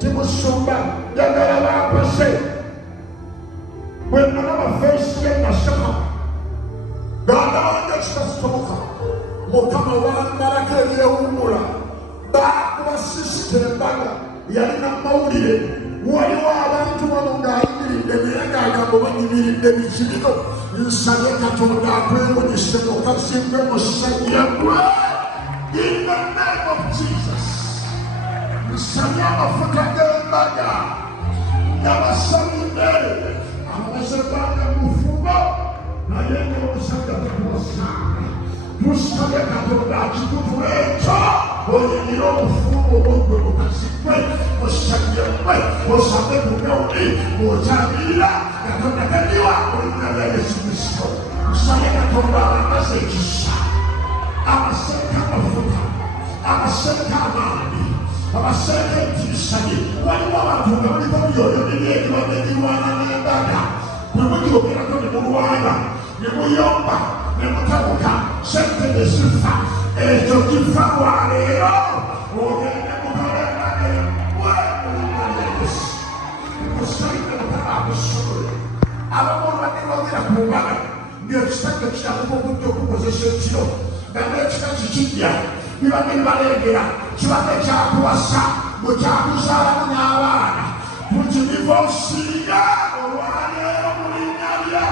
timusumba njagala bampase bwe nalaba feesi ye nasoma ganda wange kitasoboka mukama wambalako ebyewummula bakuba sisitembaga yalina mawulire waliwo abantu wano ng'ayimiridde naye ng'agamba banyimiridde biki bino nsabye katonda akwewunyise mukasimbe musajja gwe in the name of Jesus. Nsabye amafuta g'embaga n'abasabidde abasabanga mufumo naye ng'omusajja tetuwasanga tusabye katonda akitutu ekyo oyingira obufumo bwogwe mukasikwe musajja gwe osabe bugawuli bw'otambirira katonda kadiwa olina bya Yesu Kristo. Nsabye katonda amaze ekisa abasereka amafuta abasereka amaanyi abasereka entiisani waliwo abantu nga baliko byoyo bibyekibadde birwana n'embaga bwe mugyogerako ne mulwana ne muyomba ne mutabuka sente ne zifa ekyo kifa lwaleero ogende mukalemage weulina Yesu musalire mutaba amusobole abamu olwadde lwogera ku mbaga ng'ekisajja kiramuka okujja okukozesa ekiro ekika kikijja bibadde bibalengera kibadde kyakuwasa bwe kyakuzaalamu n'abaana mukibiva osinga olwaleero mu linnya lya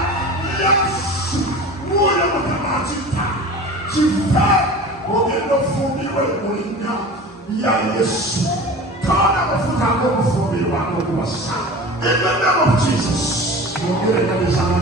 Yesu wuuyo mukama akitta kife ogenda ofumbirwe mu linnya lya Yesu. Toona amafuta ag'okufumbirwa n'okuwasa in the name of Jesus. Yongere nabizana